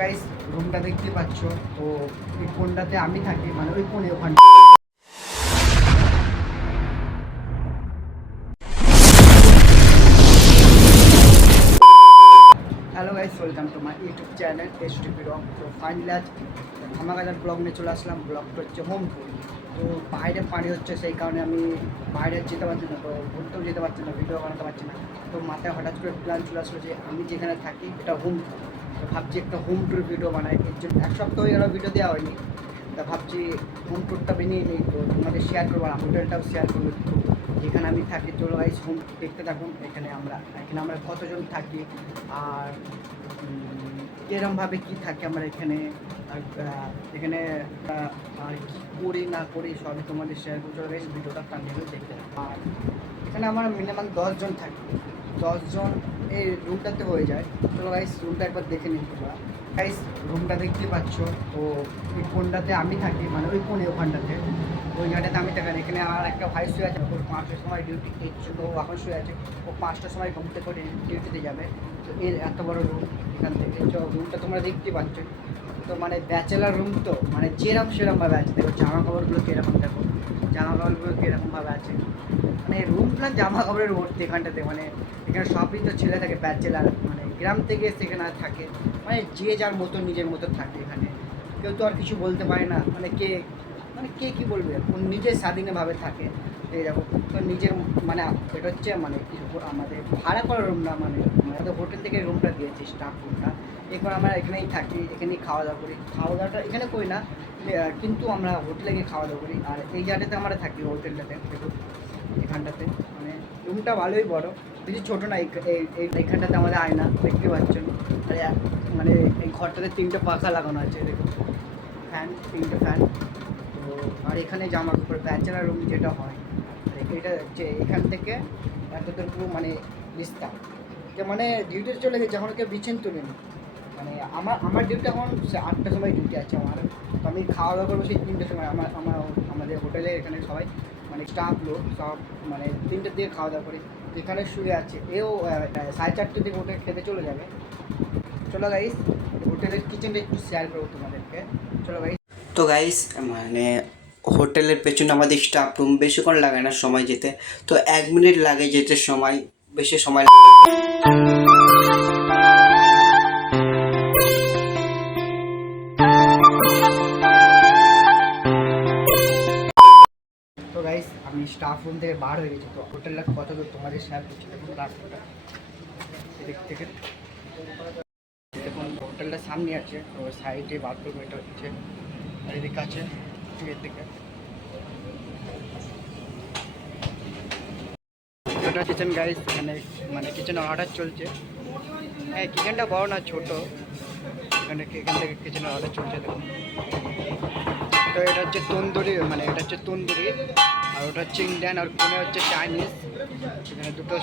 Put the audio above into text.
Guys রুমটা দেখতে পাচ্ছ তো এই কোণটাতে আমি থাকি মানে ওই কোণে ওখানে। Hello guys, welcome to my YouTube channel ST blog. তো ফাইনালি আজ ধামাকাদার ব্লগ নিয়ে চলে আসলাম। ব্লগটা হচ্ছে হোম ট্যুর। তো বাইরে পানি হচ্ছে, সেই কারণে আমি বাইরে যেতে পারছি না, তো ঘুরতেও যেতে পারছি না, ভিডিও বানাতে পারছি না। তো মাথায় হঠাৎ করে প্ল্যান চলে আসলো যে আমি যেখানে থাকি এটা হোম ট্যুর। তো ভাবছি একটা হোম ট্যুর ভিডিও বানাই। এর জন্য এক সপ্তাহ হয়ে গেল ভিডিও দেওয়া হয়নি। তা ভাবছি হোম ট্যুরটা বানিয়ে নিই, তো তোমাদের শেয়ার করবো, হোটেলটাও শেয়ার করবো যেখানে আমি থাকি। চলো গাইস হোম দেখতে থাকুন। এখানে আমরা কতজন থাকি আর কীরমভাবে কী থাকে আমরা এখানে, আর এখানে আর কী করি না করি সবই তোমাদের শেয়ার করতে হবে। ভিডিওটা কন্টিনিউ দেখতে। আর এখানে আমরা মিনিমাম 10 জন থাকি। 10 জন এই রুমটাতে হয়ে যায়। চলো গাইস রুমটা একবার দেখে নিন তোমরা। গাইস রুমটা দেখতে পাচ্ছ তো এই কোণটাতে আমি থাকি মানে ওই কোণে ওখানটাতে, ওই জায়গাটাতে আমি থাকি। এখানে আমার একটা ভাই শুয়ে আছে, ওর 5টার সময় ডিউটি, এর জন্য ও এখন শুয়ে আছে। ও 5টার সময় ঘুমতে করে ডিউটিতে যাবে। তো এর এত বড় রুম, এখান থেকে রুমটা তোমরা দেখতে পাচ্ছ। তো মানে ব্যাচেলার রুম, তো মানে যেরকম সেরকমভাবে আছে। দেখো জামা কাপড়গুলো কীরকম, দেখো জামা কাপড়গুলো কীরকমভাবে আছে। মানে রুম প্লাস জামা কাপড়ের ভর্তি এখানটাতে। মানে এখানে সবই তো ছেলে থাকে, ব্যাচেলার মানে গ্রাম থেকে সেখানে থাকে। মানে যে যার মতো নিজের মতো থাকে এখানে, কেউ তো আর কিছু বলতে পারে না। কে কী বলবে, নিজের স্বাধীনভাবে থাকে। এইরকম তো নিজের মানে এটা হচ্ছে মানে কি আমাদের ভাড়া করা রুম না, মানে আমাদের হোটেল থেকে রুমটা দিয়েছি, স্টাফ রুমটা। এরপর আমরা এখানেই থাকি, এখানেই খাওয়া দাওয়া করি। খাওয়া দাওয়াটা এখানে করি না, কিন্তু আমরা হোটেলে গিয়ে খাওয়া দাওয়া করি। আর এই জায়গাটাতে আমরা থাকি হোটেলটাতে, দেখুন এখানটাতে মানে রুমটা ভালোই বড়, বেশি ছোটো না। এইখানটাতে আমাদের আয়না দেখতে পাচ্ছেন। আর মানে এই ঘরটাতে 3টে পাখা লাগানো আছে, দেখুন ফ্যান, 3টে ফ্যান। তো আর এখানে জামা কাপড় ব্যাচেলার রুম যেটা হয়, এটা হচ্ছে এখান থেকে এতটুকু মানে বিস্তার। যে মানে ডিউটিতে চলে গেছে, যখন কেউ বিছেন তুলেনি। মানে আমার ডিউটি এখন 8টার সময় ডিউটি আছে আমার। তো আমি খাওয়া দাওয়া করবো সেই 3টের সময়। আমাদের হোটেলে এখানে সবাই মানে স্টাফ লোক সব মানে 3টের দিকে খাওয়া দাওয়া করি। তো এখানে শুয়ে আছে, এও 4:30 দিকে হোটেল খেতে চলে যাবে। চলো গাইস হোটেলের কিচেনটা একটু শেয়ার করবো তোমাদেরকে। চলো গাইস। তো গাইস মানে হোটেলের পেছনে আমাদের স্টাফ রুম, বেশিক্ষণ লাগে না সময় যেতে। তো 1 মিনিট লাগে যেতে, সময় বেশি সময় তো গাইস আমি স্টাফ রুম থেকে বার হয়ে গেছি। তো হোটেলটা কত দূর তোমাদের শেয়ার করছি, দেখুন রাস্তাটা এদিক থেকে। দেখুন হোটেলটা সামনে আছে, তো সাইডে বাথরুম এটা হচ্ছে, আর এদিকে আছে এর দিকে। এটা কিচেন গাইস, এখানে মানে কিচেন অর্ডার চলছে। হ্যাঁ কিচেনটা বড় না, ছোটো। এখান থেকে কিচেনের অর্ডার চলছে, দেখুন। তো এটা হচ্ছে তন্দুরি, মানে এটা হচ্ছে তন্দুরি, আর ওটা হচ্ছে ইন্ডিয়ান, আর কোনে হচ্ছে চাইনিজ। এখানে দুটো